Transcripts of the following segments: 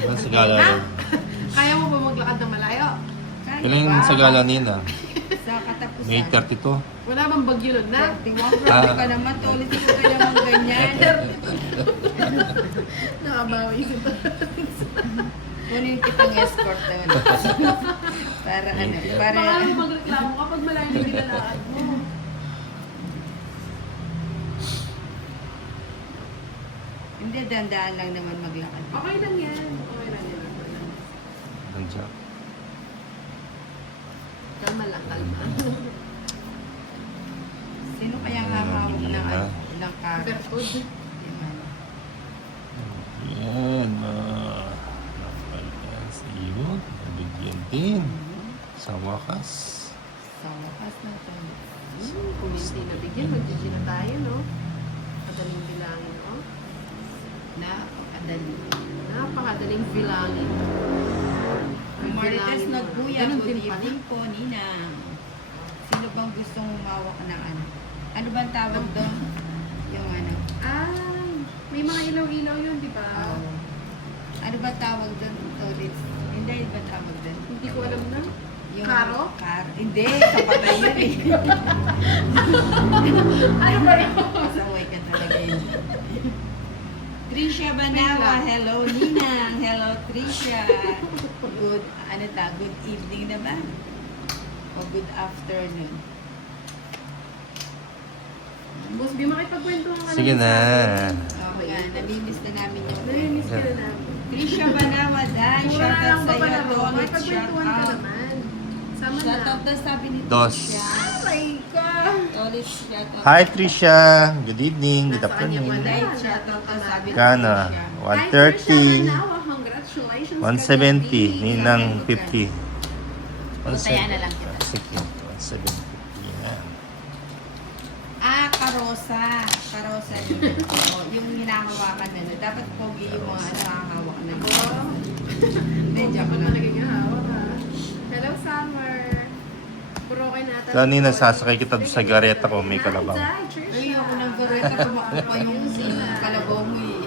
Ilan sa gala Ha? nun? Kaya mo ba maglakad ng malayo? Ilan sa gala nila? Sa katapusan. May 32. Wala bang bagyo nun na? 31, grabe ka naman. Tulit ko ka naman ganyan. Nakabawi si to. Kunin kitang escort doon. Para ano, para... Baka mo magreklamo kapag malayo na nilalakad mo. Hindi, dandaan lang naman maglakad. Okay lang yan. Okay lang yan. Nandiyan. Kalma lang, kalma. Sino kaya hahawak ng car? Superfood. Yan. Yan. Napalitan sa iyo. Nabigyan din. Sa wakas. Sa wakas na ito. Kung hindi nabigyan, mag-GG na tayo, no? Kadaling bilangin, no? Napakadali. Napakadaling bilangin. Marites Nagbuya, Ganun good din pala. evening po, Ninang. Sino bang gustong humawak ng ano? Ano bang tawag doon? Yung ano? Ay, may mga ilaw-ilaw yun, di ba? Ano ba tawag doon? Ulit. Hindi, ano ba tawag doon? Hindi ko alam na. Yung Karo? Hindi, sa patay yun eh. Ano ba yun? Masaway ka talaga yun. Trisha Banawa, hello Ninang. Hello Trisha. Good, good evening na ba? O good afternoon. Boss, di makipagkwentuhan ka Sige na. Okay, namimiss na namin yung Narinis ka na namin. Trisha Banawa, dahil Pura na shoutout lang sa ba iyo, pala mo? Tolit, Makipagkwentuhan ka shoutout. naman. Sama na. Shoutout na sabi ni Dos. Trisha. Aray ka! Tolit, shoutout. Hi Trisha. Good evening. Good Nasa kanya afternoon. pala. Dahil shoutout na sabi ni Kana. Trisha. Hi, Trisha 130. Manawa. Congratulations. 170. Ninang 50. Taya na lang kita. Sige. 170. Yan. Karosa. Karosa yun. Oo, yung hinahawakan na. Dapat pogi yung mga nakahawak na. Hindi, joke Ako lang. talaga nga hawak ha. Hello, Summer. Puro kayo nata. Kanina sasakay kita doon sa gareta ko, may kalabaw. Hi, Trisha. Ay, ako ng gareta. Tumakbo yung kalabaw mo eh.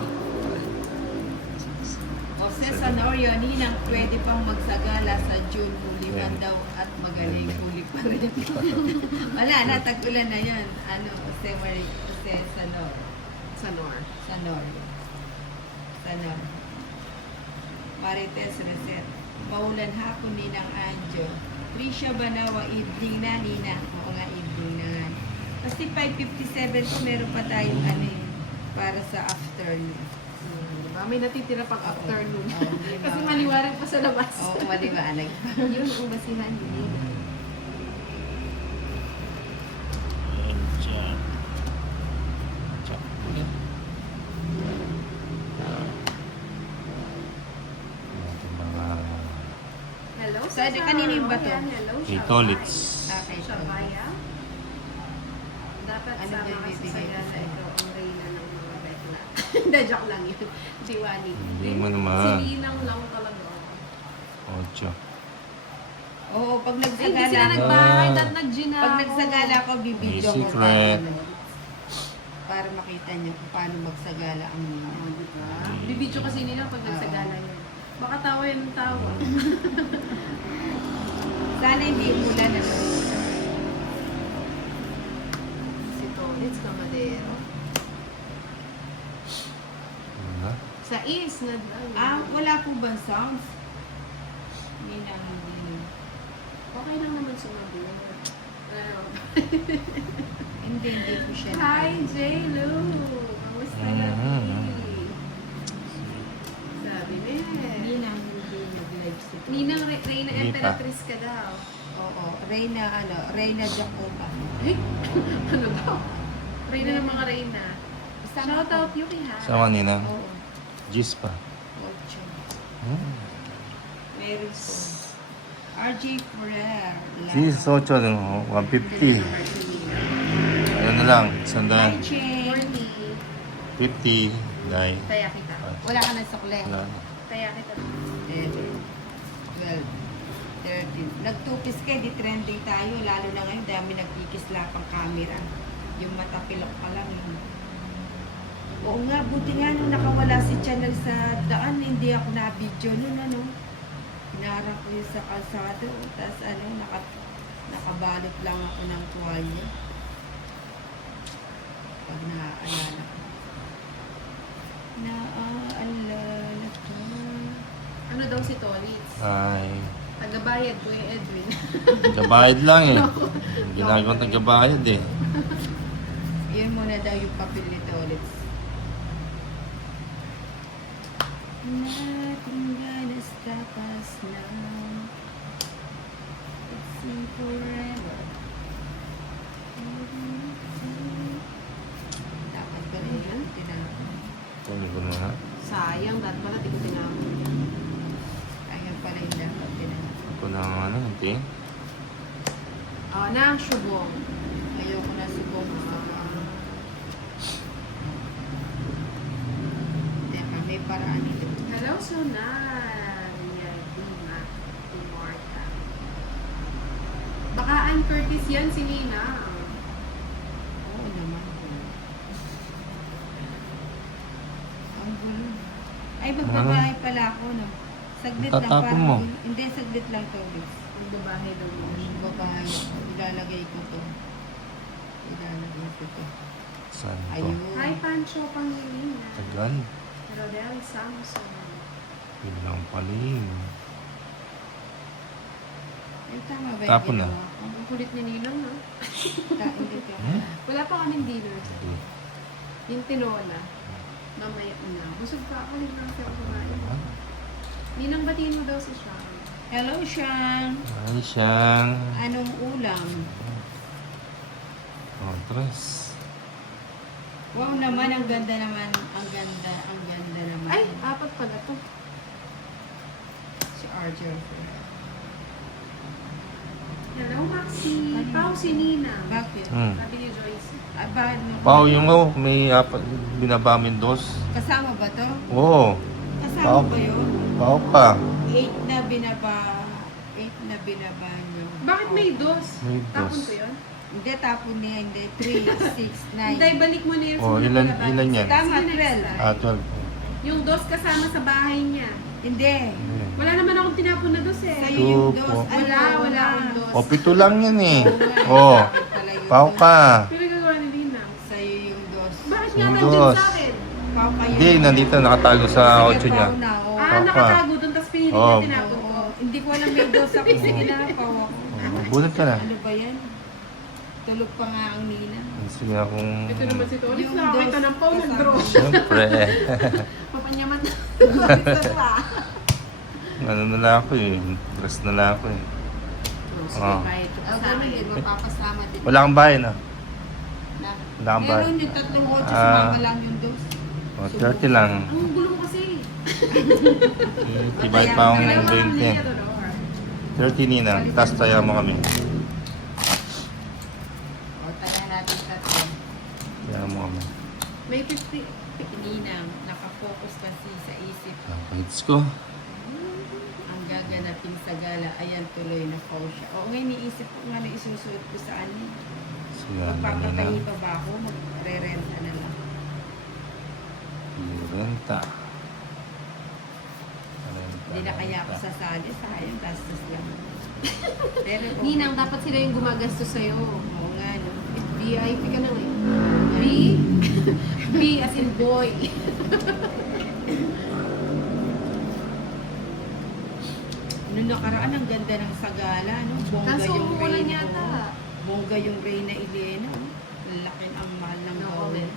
Jose Sanorio, Ninang, pwede pang magsagala sa June. Huli man daw at magaling. Huli pa rin. Wala na, tag-ulan na yan. Jose Sanor. Sanor. Sanor. Sanor. Marites Reset. Paulan hapon Ninang Anjo. Trisha Banawa, evening na Ninang. Oo nga, evening na nga. Kasi 5:57 po, meron pa tayong para sa afternoon. Diba? May natitira pang afternoon. Oo, diba? Kasi maliwanag pa sa labas. Oo, maliwanag. Yun ang basihan. Hindi. Diyan. Diyan. Ating mga Hello, So, kanino yung bato? Ayan, hello, Itolits. Okay, so. Shabaya. Dapat Ano sama yung kasi sa bibigay ko gala sa'yo? ito ang reyna ng mga bekla. Hindi, joke lang yun. Diwani. Hindi mo naman. Si Ninang lang talaga. Ocho. Oo, pag Ay, hindi nagsagala sila ako. nagbahay at nag-gina Pag nagsagala ako, bibidyo May ko secret. para makita niyo kung paano magsagala ang nina. Diba? Bibidyo kasi nila pag nagsagala yun. Baka tawa yun ng tawa. Sana hindi umulan na. Si Tolits Camadero. Ano? Sa is na Wala po bang songs? Nina, hindi. okay lang naman sumabi. Hindi po siya. Hi, J-Lu! Kamusta Mhm. gabi? Sabi mo Nina, hindi nag-live si Tol. Ninang Reyna Hindi pa. Emperatriz ka daw. Oo, Reyna Jacoba. Eh? Ano daw? Reyna ng mga Reyna. Shout out Yuki ha. Sa kanina. Oo, Gis pa. 8. Hmm. Meron po. RJ Ferrer. Gis 8 din. 150. Ano na lang. Hi, Sandaan. Che. 40. 50. Dai. Kaya kita. Wala ka ng sukle. Wala na. Kaya kita. 11, 12, 13. Nagtupis ka, di trending tayo. Lalo na ngayon, dami nagkikislapang camera. Yung mata pilok pa lang. Oo nga, buti nga nung nakawala si Channel sa daan, hindi ako na-video nun, ano. Hinarap ko yun sa kalsado, tapos ano, nakabalot lang ako ng tuwalya. Pag naaalala ko. Naaalala ko. Ano daw si Tonix? Ay, Tagabayad, Kuya Edwin. tagabayad lang eh. Ginagawang tagabayad eh. Yun muna daw yung papel nito ulit. Nothing gonna stop us now. It's in forever. Dapat ba rin yan? Tinapon. Kunin ko na nga. Sayang, dahil pala di ko tinapon. Ayaw pala yung dapat tinapon. Ito na nga ano, hindi. Na, syubong. Ayaw ko na subong sa Teka, may paraan ito. Hello, Sonar. Yadima. Immortal. Baka Ann Curtis yan, si Nina. Oo naman. Ang gulo. Ay, magbabahay pala ako, no? Saglit lang. Tatapon mo. Hindi, saglit lang to, Liz. Magbabahay daw mo. Magbabahay ako. Ilalagay ko to. Ilalagay ko to. Saan to? Ayun. Hi, Pancho Pangilina. Tagal. Rodel Samson. Yun lang pala yun. Ay, tama ba Tapon na. ginawa ko? Ang kulit ni Ninang, ha? Hindi ka. Wala pa kaming dinner dyan. Yung tinola. Mamaya na. Busog pa ako. Hindi lang kasi ako kumain. Ninang, batiin mo daw si Sean. Hello, Shang. Ay, siyang. Anong ulam? Oh, tres. Wow naman, ang ganda naman. Ang ganda naman. Ay, apat pala to. Si Archer. Hello, Maxi. Pao si Ninang. Bakit? Sabi ni Joyce. Ah, bakit mo? Pao, yung may binabamin dos. Kasama ba to? Oo. Kasama Pao. ba yun? Pao pa. 8 na binaba nyo. Bakit may dos? May Tapon dos. ko yun? Hindi, tapon niya. Hindi. 3, 6, 9. Hindi, balik mo na yun Oh, mga ilan- labas. ilan yan? Tama, Sige, next 12. time. 12. Yung dos kasama sa bahay niya. Hindi. Wala naman akong tinapon na dos eh. Sa'yo yung Two, dos. four. Wala akong dos. O, 7 lang yan eh. Oo. Oh, pao ka. Pero gagawa ni Ninang. Sa'yo yung dos. Bakit nga Yung nandyan dos. sa akin? Pao kayo. Hindi, nandito nakatago sa 8 niya. Pao na, oo. Ah, Papa. nakatago doon, tapos pinili Oh. niya tinapon ko. Oo. Hindi ko alam may dos ako. Sige na, pao ako. Oh, bunot ka na. Ano ba yan? Tulog pa nga ang Nina. Sige na kung... Ito naman si Tolix, Yung nakakita dos ng pao, kasama. nag-draw. Siyempre. Papanyaman na. Ano na lang ako eh. Dress na lang ako eh. Ah. Ah, ganun din. Mapapasama din. Wala kang bahay na. Na. Wala kang bahay. Meron yung 3 8, Ah. sumama lang yung dos. O, 30 lang. Ang gulo mo kasi. Tibay pa akong Kaya 20. niya to, no? 30 nina. Tapos tayo mo kami. O, tayo natin 3. Tayo mo kami. May 50. Nina, nakafocus kasi sa isip. Hits ko. Ang gaganapin sa gala, ayan tuloy na po siya. Oo, ngayon iniisip ko nga na isusuot ko sa ano. Sige na Magpapatahi na. pa ba ako? Magre-renta na lang. Renta. Hindi na kaya ako sasali. Sayang, gastos lang. Pero okay. Ninang, dapat sila yung gumagastos sa'yo. Oo nga, no? VIP ka na ngayon. B? B as in boy. Noong nakaraan, ang ganda ng sagala, no? Bongga Kaso yung umulan Reyna. yata. Bongga yung Reyna Elena, no? Ang laki ang mahal ng No gown. comment.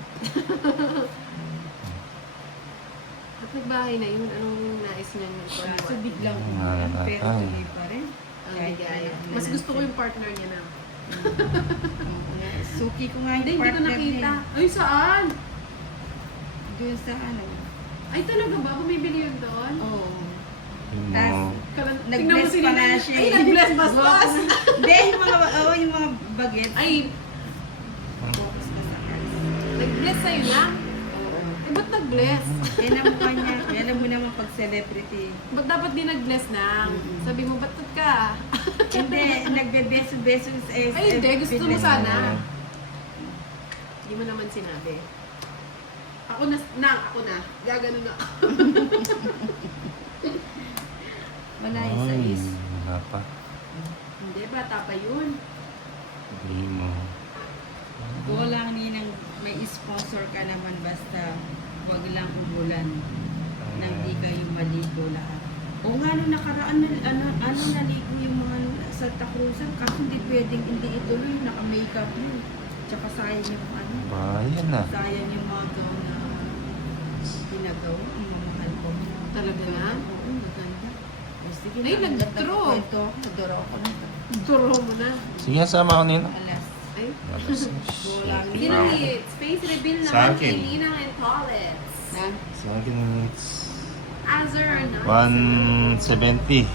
At nagbahay na yun, anong nais niya ng Kaso biglang Ah, umulan, pero ay. tuloy pa rin. Ang Kahit ligaya. umulan Mas gusto ko natin. yung partner niya na. Oo nga. Suki ko nga yung Hindi ko partner nakita. niya. Ay, saan? Doon sa ano. Ay, talaga ba? Bumibili yun doon? Oo. Yung Tas, mga... nag-bless pa nga siya. Ay, nag-bless bastos! Hindi, yung mga, yung mga bagets. Ay, Focus ka sa akin. nag-bless sa'yo na? Oo. Eh, ba't nag-bless? Yan ang mukha niya. Alam mo naman pag celebrity. Ba't dapat di nag-bless na? Mm-mm. Sabi mo, ba't ka? Hindi, nagbe-beso-beso Ay, hindi. Gusto mo pinag- sana. Hindi mo naman sinabi. Ako na. Gagano na. Wala yung sa Ay, is. wala pa. Hindi, bata pa yun. Sabihin mo. Go lang ninang may sponsor ka naman basta wag lang umulan. Nang di kayo maligo lahat. O nga nung nakaraan naligo yung mga Santa Cruzan kasi hindi pwedeng hindi ituloy naka-makeup yun. Tsaka sayang yung Bayan na. sayang yung mga gown na ginagawa. Ang mamahal ko. Talaga na? Oo, maganda. O sige Ay, na, nag-draw. kwento ako. Naduro ako na. Duro mo na. Sige, sama ko nino. Alas. Ay. Walang Sinangit. Space reveal Sa naman akin. kay Ninang and Toilets. Na? Sa akin, it's Azure or not? 170.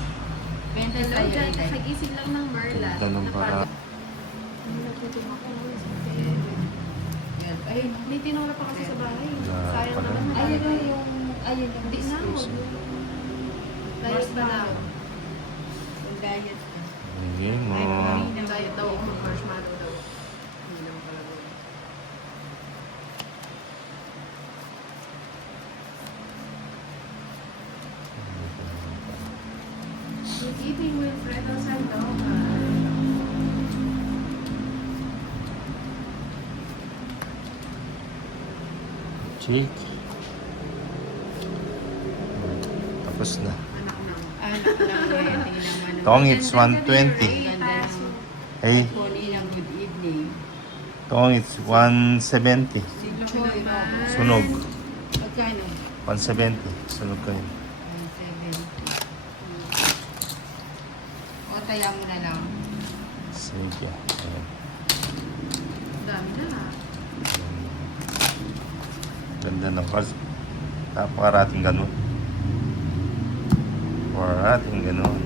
Benta Hello sa'yo. dyan. Itay. Kagising lang ng Merla. Tanong para. Nagutom ako. Yan. Ay, May tinola pa kasi sa bahay. Wala Sayang pala. naman. ayun na yung, ayun yung Hindi na. Diet ba na? Yung diet ka. Sige mo. Ay, marina. Diet daw ako. Marshmallow daw. Hindi naman pala doon. Good evening, Wilfredo Sandoval. Chick. Tapos na. Anak na. Anak lang yan. Tingnan mo naman. Tong, it's Ganda 120. ng Hey, Tony ng good evening. tong, it's 170. Sino ko Sunog yun? ba? Sunog. Magkano? 170. Sunog kayo. 170. O, taya mo na lang. Sige. Ayan. Dami na. Ganda ng cars. Napakarating ganun. Parating ganun.